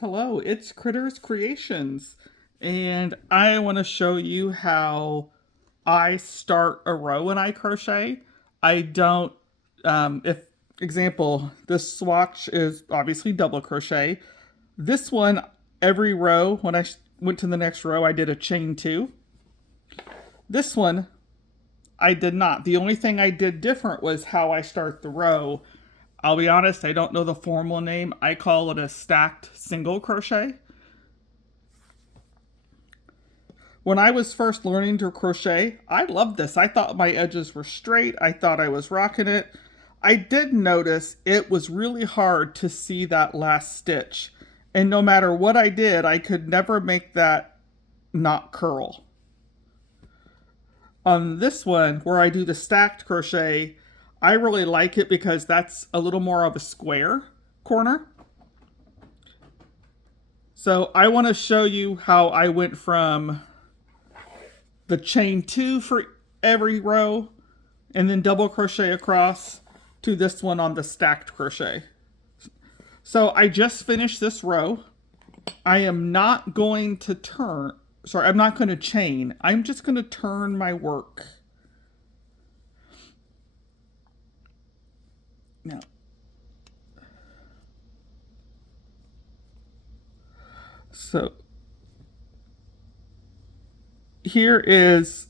Hello, it's Critters Creations, and I want to show you how I start a row when I crochet. I don't, if example, this swatch is obviously double crochet. This one, every row, when I went to the next row, I did a chain two. This one, I did not. The only thing I did different was how I start the row. I'll be honest, I don't know the formal name. I call it a stacked single crochet. When I was first learning to crochet, I loved this. I thought my edges were straight. I thought I was rocking it. I did notice it was really hard to see that last stitch. And no matter what I did, I could never make that not curl. On this one, where I do the stacked crochet, I really like it because that's a little more of a square corner. So I want to show you how I went from the chain two for every row and then double crochet across to this one on the stacked crochet. So I just finished this row. I am not going to I'm not going to chain. I'm just going to turn my work. Now, so here is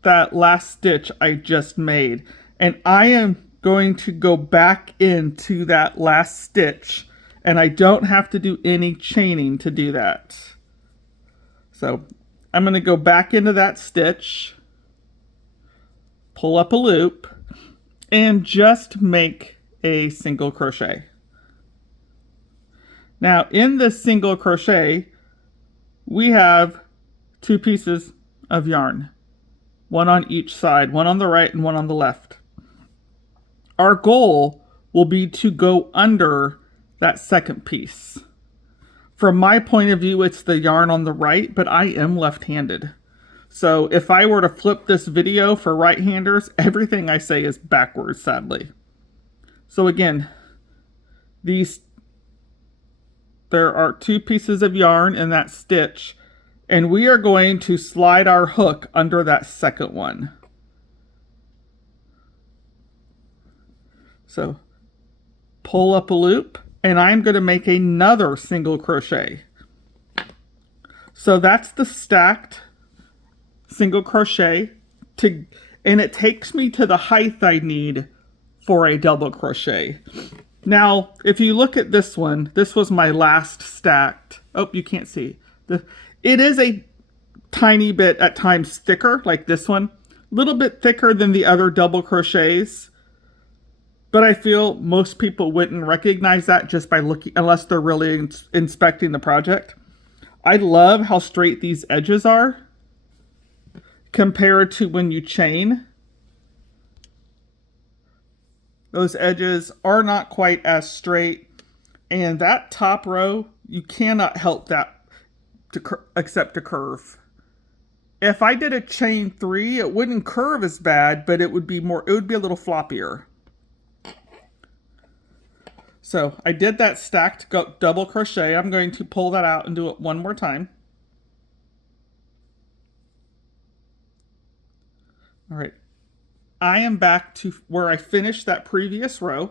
that last stitch I just made, and I am going to go back into that last stitch, and I don't have to do any chaining to do that. So I'm going to go back into that stitch, pull up a loop, and just make a single crochet. Now in this single crochet, we have two pieces of yarn, one on each side, one on the right and one on the left. Our goal will be to go under that second piece. From my point of view, it's the yarn on the right, but I am left-handed. So if I were to flip this video for right-handers, everything I say is backwards, sadly. So again, there are two pieces of yarn in that stitch, and we are going to slide our hook under that second one. So pull up a loop, and I'm going to make another single crochet. So that's the stacked single crochet, and it takes me to the height I need for a double crochet. Now, if you look at this one, this was my last stacked. Oh, you can't see. It is a tiny bit at times thicker, like this one. A little bit thicker than the other double crochets. But I feel most people wouldn't recognize that just by looking, unless they're really inspecting the project. I love how straight these edges are compared to when you chain. Those edges are not quite as straight, and that top row, you cannot help that except to curve. If I did a chain three, it wouldn't curve as bad, but it would be a little floppier. So I did that stacked double crochet. I'm going to pull that out and do it one more time. All right. I am back to where I finished that previous row.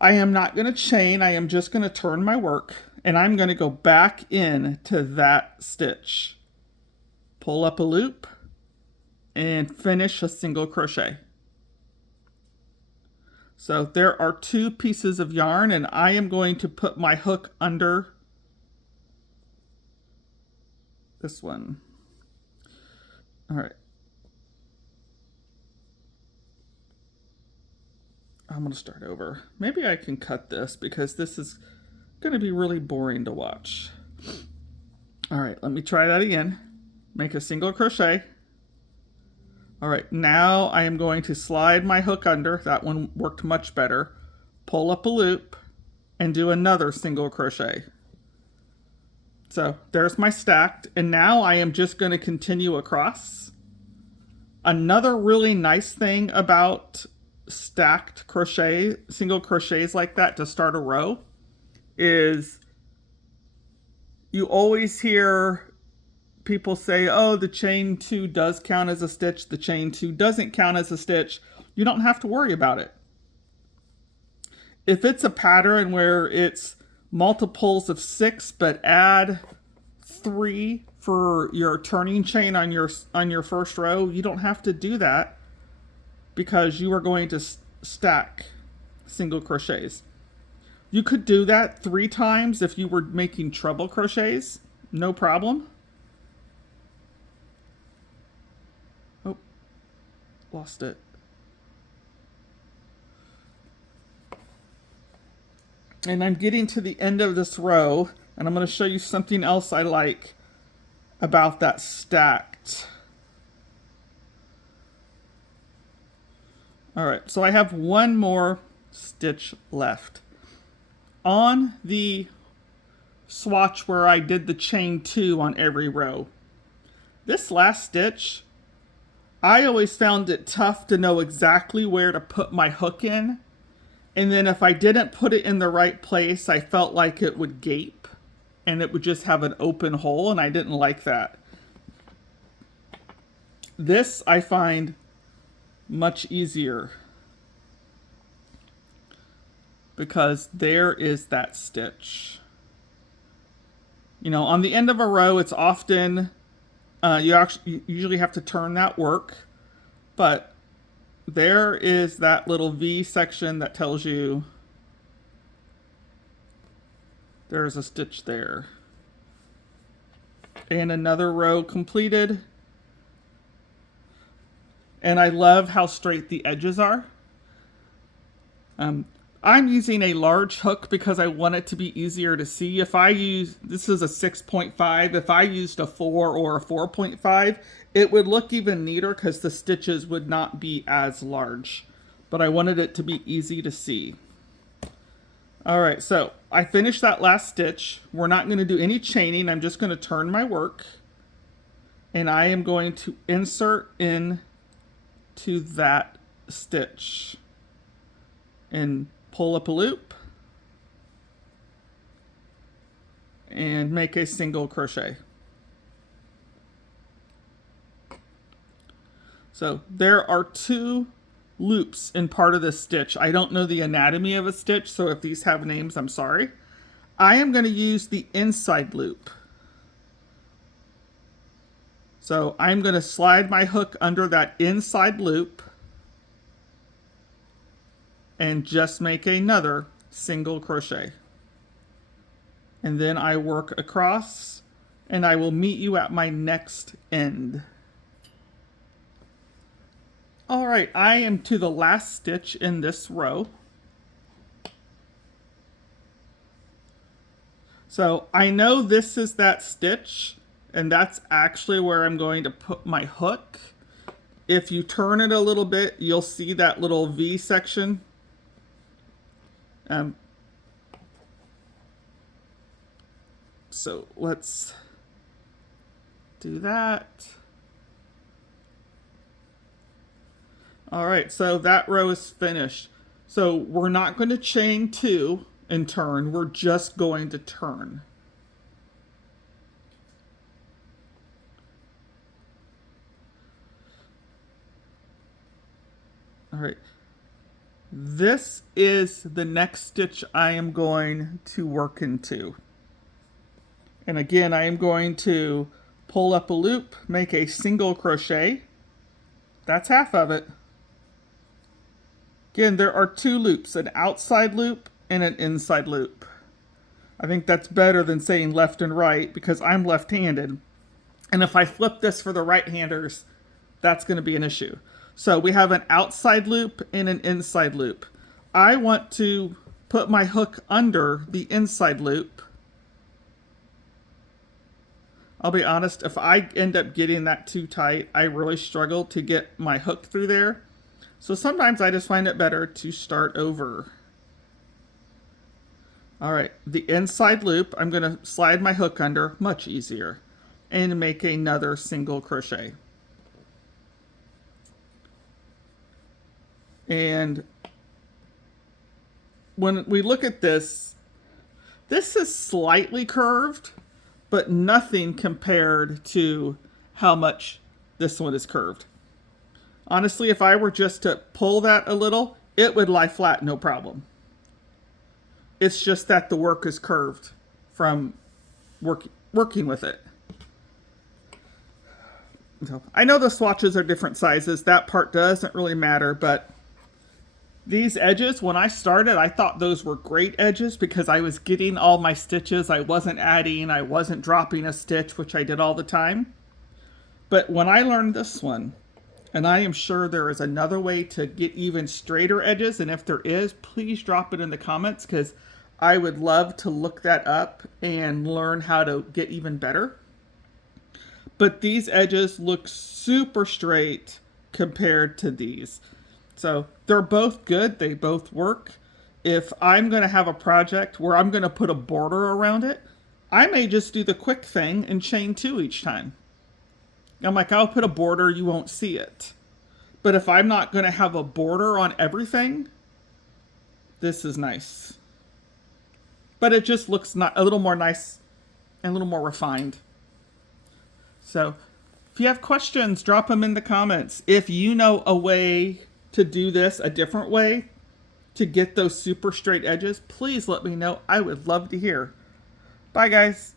I am not going to chain. I am just going to turn my work, and I'm going to go back into that stitch. Pull up a loop and finish a single crochet. So there are two pieces of yarn, and I am going to put my hook under this one. All right. I'm going to start over. Maybe I can cut this because this is going to be really boring to watch. All right, let me try that again. Make a single crochet. All right, now I am going to slide my hook under. That one worked much better. Pull up a loop and do another single crochet. So there's my stacked, and now I am just going to continue across. Another really nice thing about stacked crochet, single crochets like that to start a row, is You always hear people say, oh, the chain 2 does count as a stitch, the chain 2 doesn't count as a stitch. You don't have to worry about it. If it's a pattern where it's multiples of 6 but add 3 for your turning chain on your first row, you don't have to do that because you are going to stack single crochets. You could do that 3 times if you were making treble crochets, no problem. Oh, lost it. And I'm getting to the end of this row, and I'm going to show you something else I like about that stacked. All right, so I have one more stitch left. On the swatch where I did the chain 2 on every row, this last stitch, I always found it tough to know exactly where to put my hook in. And then if I didn't put it in the right place, I felt like it would gape and it would just have an open hole, and I didn't like that. This I find much easier because there is that stitch. You know, on the end of a row, it's often, you usually have to turn that work, but there is that little V section that tells you there's a stitch there. And another row completed. And I love how straight the edges are. I'm using a large hook because I want it to be easier to see. If I use, this is a 6.5, if I used a 4 or a 4.5, it would look even neater because the stitches would not be as large. But I wanted it to be easy to see. All right, so I finished that last stitch. We're not going to do any chaining. I'm just going to turn my work. And I am going to insert in to that stitch and pull up a loop and make a single crochet. So there are 2 loops in part of this stitch. I don't know the anatomy of a stitch, so if these have names, I'm sorry. I am going to use the inside loop. So I'm going to slide my hook under that inside loop and just make another single crochet. And then I work across, and I will meet you at my next end. All right, I am to the last stitch in this row. So I know this is that stitch, and that's actually where I'm going to put my hook. If you turn it a little bit, you'll see that little V section. So let's do that. All right, so that row is finished. So we're not going to chain 2 and turn, we're just going to turn. All right, this is the next stitch I am going to work into. And again, I am going to pull up a loop, make a single crochet. That's half of it. Again, there are 2 loops, an outside loop and an inside loop. I think that's better than saying left and right because I'm left-handed. And if I flip this for the right-handers, that's going to be an issue. So we have an outside loop and an inside loop. I want to put my hook under the inside loop. I'll be honest, if I end up getting that too tight, I really struggle to get my hook through there. So sometimes I just find it better to start over. All right, the inside loop, I'm going to slide my hook under, much easier, and make another single crochet. And when we look at this, this is slightly curved, but nothing compared to how much this one is curved. Honestly, if I were just to pull that a little, it would lie flat, no problem. It's just that the work is curved from working with it. So, I know the swatches are different sizes. That part doesn't really matter, but these edges, when I started, I thought those were great edges because I was getting all my stitches. I wasn't adding, I wasn't dropping a stitch, which I did all the time. But when I learned this one, and I am sure there is another way to get even straighter edges, and if there is, please drop it in the comments because I would love to look that up and learn how to get even better. But these edges look super straight compared to these. So they're both good, they both work. If I'm gonna have a project where I'm gonna put a border around it, I may just do the quick thing and chain 2 each time. I'm like, I'll put a border, you won't see it. But if I'm not gonna have a border on everything, this is nice. But it just looks a little more nice and a little more refined. So if you have questions, drop them in the comments. If you know a way to do this a different way to get those super straight edges, please let me know. I would love to hear. Bye, guys.